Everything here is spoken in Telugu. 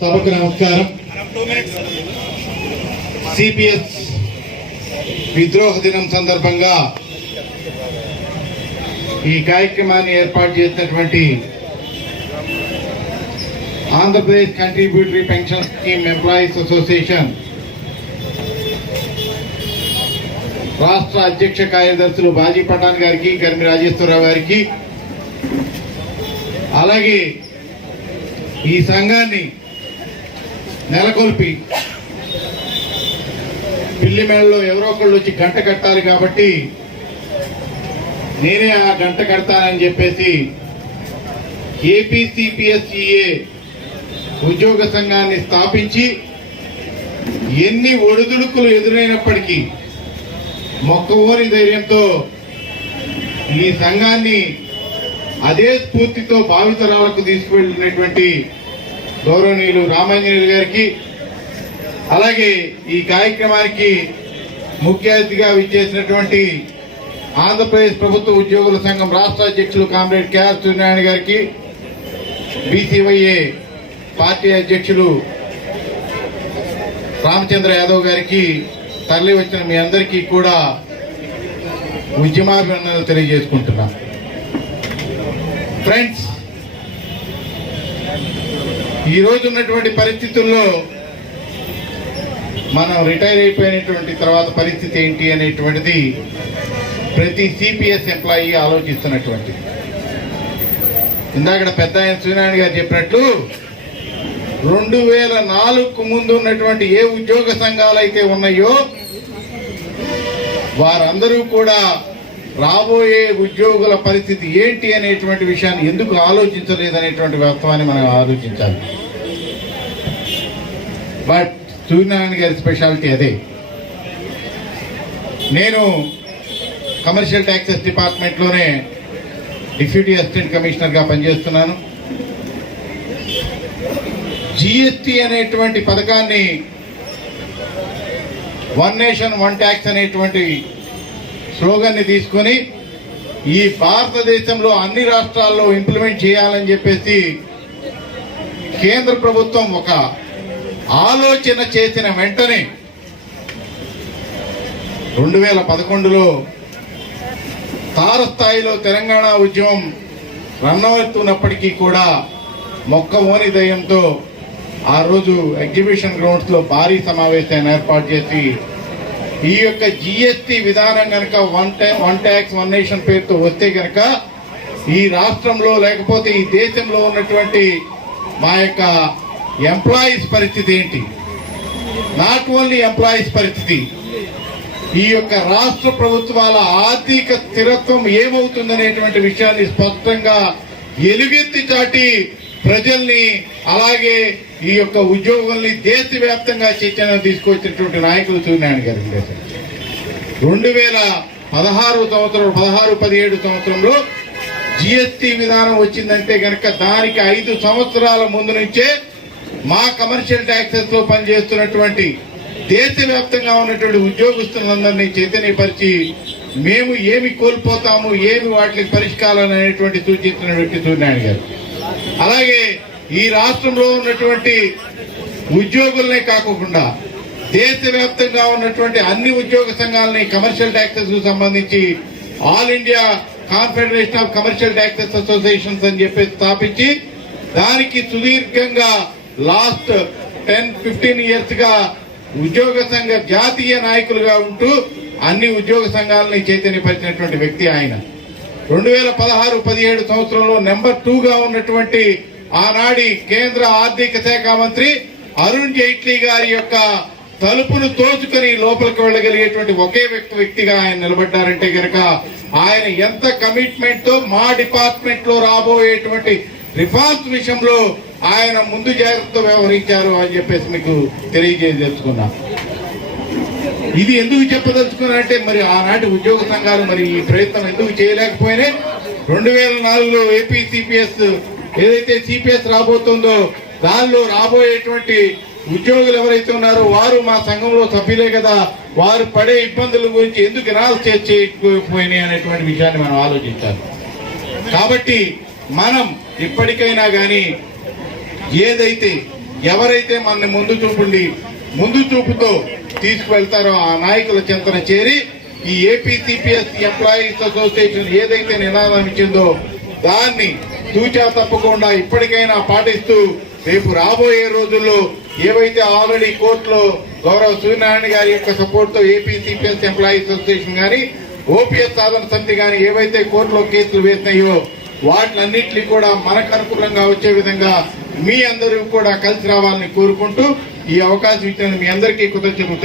సభకు నమస్కారం. సిపిఎస్ విద్రోహ దినం సందర్భంగా ఈ కార్యక్రమాన్ని ఏర్పాటు చేసినటువంటి Andhra Pradesh contributory pension scheme employees association రాష్ట్ర అధ్యక్ష కార్యదర్శులు బాజీ పఠాన్ గారికి, గర్మి రాజేశ్వరరావు గారికి, అలాగే ఈ సంఘాన్ని నెలకొల్పి పిల్లి మేళలో ఎవరో ఒకళ్ళు వచ్చి గంట కట్టాలి కాబట్టి నేనే ఆ గంట కడతానని చెప్పేసి ఏపీసీపీఎస్ఈఏ ఉద్యోగ సంఘాన్ని స్థాపించి ఎన్ని ఒడిదుడుకులు ఎదురైనప్పటికీ మొక్కవోని ధైర్యంతో ఈ సంఘాన్ని అదే స్ఫూర్తితో భావితరాలకు తీసుకువెళ్ళినటువంటి గౌరవనీయులు రామాంజనేయులు గారికి, అలాగే ఈ కార్యక్రమానికి ముఖ్య అతిథిగా విచ్చేసినటువంటి ఆంధ్రప్రదేశ్ ప్రభుత్వ ఉద్యోగుల సంఘం రాష్ట్ర అధ్యక్షులు కామ్రేడ్ కేఆర్ సూర్యనారాయణ గారికి, బీసీవైఏ పార్టీ అధ్యక్షులు రామచంద్ర యాదవ్ గారికి, తరలి వచ్చిన మీ అందరికీ కూడా ఉద్యమాభినందనలు తెలియజేసుకుంటున్నా. ఫ్రెండ్స్, ఈ రోజు ఉన్నటువంటి పరిస్థితుల్లో మనం రిటైర్ అయిపోయినటువంటి తర్వాత పరిస్థితి ఏంటి అనేటువంటిది ప్రతి సిపిఎస్ ఎంప్లాయీ ఆలోచిస్తున్నటువంటి. ఇందాక పెద్ద ఆయన సూర్యనారాయణ గారు చెప్పినట్లు 2004కు ముందు ఉన్నటువంటి ఏ ఉద్యోగ సంఘాలు అయితే ఉన్నాయో వారందరూ కూడా రాబోయే ఉద్యోగుల పరిస్థితి ఏంటి అనేటువంటి విషయాన్ని ఎందుకు ఆలోచించలేదనేటువంటి వాస్తవాన్ని మనం ఆలోచించాలి. బట్ సూర్యనారాయణ గారి స్పెషాలిటీ అదే. నేను కమర్షియల్ ట్యాక్సెస్ డిపార్ట్మెంట్లోనే డిప్యూటీ అసిస్టెంట్ కమిషనర్గా పనిచేస్తున్నాను. జిఎస్టీ అనేటువంటి పథకాన్ని వన్ నేషన్ వన్ ట్యాక్స్ అనేటువంటి స్లోగన్ని తీసుకొని ఈ భారతదేశంలో అన్ని రాష్ట్రాల్లో ఇంప్లిమెంట్ చేయాలని చెప్పేసి కేంద్ర ప్రభుత్వం ఒక ఆలోచన చేసిన వెంటనే 2011లో తారస్థాయిలో తెలంగాణ ఉద్యమం రన్నవుతున్నప్పటికీ కూడా మొక్కవోని దయంతో ఆ రోజు ఎగ్జిబిషన్ గ్రౌండ్స్ లో భారీ సమావేశాన్ని ఏర్పాటు చేసి ఈ యొక్క జిఎస్టీ విధానం కనుక వన్ ట్యాక్స్ వన్ నేషన్ పేరుతో వస్తే కనుక ఈ రాష్ట్రంలో లేకపోతే ఈ దేశంలో ఉన్నటువంటి మా యొక్క ఎంప్లాయీస్ పరిస్థితి ఏంటి, నాట్ ఓన్లీ ఎంప్లాయీస్ పరిస్థితి, ఈ యొక్క రాష్ట్ర ప్రభుత్వాల ఆర్థిక స్థిరత్వం ఏమవుతుందనేటువంటి విషయాన్ని స్పష్టంగా ఎలుగెత్తి చాటి ప్రజల్ని అలాగే ఈ యొక్క ఉద్యోగుల్ని దేశవ్యాప్తంగా చైతన్యం తీసుకొచ్చినటువంటి నాయకులు సూర్యనారాయణ గారు. 2016-17 సంవత్సరంలో జిఎస్టీ విధానం వచ్చిందంటే కనుక దానికి 5 సంవత్సరాల ముందు నుంచే మా కమర్షియల్ ట్యాక్సెస్ లో పనిచేస్తున్నటువంటి దేశవ్యాప్తంగా ఉన్నటువంటి ఉద్యోగస్తులందరినీ చైతన్యపరిచి మేము ఏమి కోల్పోతాము, ఏమి వాటికి పరిష్కారాలు అనేటువంటి సూచించిన వ్యక్తి సూర్యనారాయణ గారు. అలాగే ఈ రాష్ట్రంలో ఉన్నటువంటి ఉద్యోగులనే కాకుండా దేశవ్యాప్తంగా ఉన్నటువంటి అన్ని ఉద్యోగ సంఘాలని కమర్షియల్ ట్యాక్సెస్ కు సంబంధించి all India confederation of commercial taxes associations అని చెప్పి స్థాపించి దానికి సుదీర్ఘంగా లాస్ట్ 10-15 ఇయర్స్ గా ఉద్యోగ సంఘ జాతీయ నాయకులుగా ఉంటూ అన్ని ఉద్యోగ సంఘాలని చైతన్యపరిచినటువంటి వ్యక్తి ఆయన. 2016-17 సంవత్సరంలో నెంబర్ 2గా ఉన్నటువంటి ఆనాడి కేంద్ర ఆర్థిక శాఖ మంత్రి అరుణ్ జైట్లీ గారి యొక్క తలుపును తోచుకొని లోపలికి వెళ్ళగలిగేటువంటి ఒకే వ్యక్తిగా ఆయన నిలబడ్డారంటే కనుక ఆయన ఎంత కమిట్మెంట్ తో మా డిపార్ట్మెంట్ లో రాబోయేటువంటి రిఫార్మ్స్ విషయంలో ఆయన ముందు జాగ్రత్తతో వ్యవహరించారు అని చెప్పేసి మీకు తెలియజేసుకున్నా. ఇది ఎందుకు చెప్పదలుచుకున్నారంటే మరి ఆనాటి ఉద్యోగ సంఘాలు మరి ఈ ప్రయత్నం ఎందుకు చేయలేకపోయినాయి. 2004లో ఏపీ సిపిఎస్ ఏదైతే సిపిఎస్ రాబోతుందో దానిలో రాబోయేటువంటి ఉద్యోగులు ఎవరైతే ఉన్నారో వారు మా సంఘంలో సభ్యులే కదా, వారు పడే ఇబ్బందుల గురించి ఎందుకు ఎనాలిసిస్ చేయకపోయినాయి అనేటువంటి విషయాన్ని మనం ఆలోచించాలి. కాబట్టి మనం ఇప్పటికైనా కానీ ఏదైతే ఎవరైతే మన ముందు చూపుతో తీసుకువెళ్తారో ఆ నాయకుల చెంతన చేరి ఈ ఏపీసీపీఎస్ ఎంప్లాయీస్ అసోసియేషన్ ఏదైతే నినాదం ఇచ్చిందో దాన్ని తూచా తప్పకుండా ఇప్పటికైనా పాటిస్తూ రేపు రాబోయే రోజుల్లో ఏవైతే ఆల్రెడీ కోర్టులో గౌరవ సూర్యనారాయణ గారి యొక్క సపోర్ట్ తో ఏపీసీపీఎస్ ఎంప్లాయీస్ అసోసియేషన్ గాని ఓపీఎస్ సాధన సమితి గాని ఏవైతే కోర్టులో కేసులు వేసినాయో వాటిలన్నింటినీ కూడా మనకు అనుకూలంగా వచ్చే విధంగా మీ అందరూ కూడా కలిసి రావాలని కోరుకుంటూ ఈ అవకాశం ఇచ్చిన మీ అందరికీ కృతజ్ఞతలు.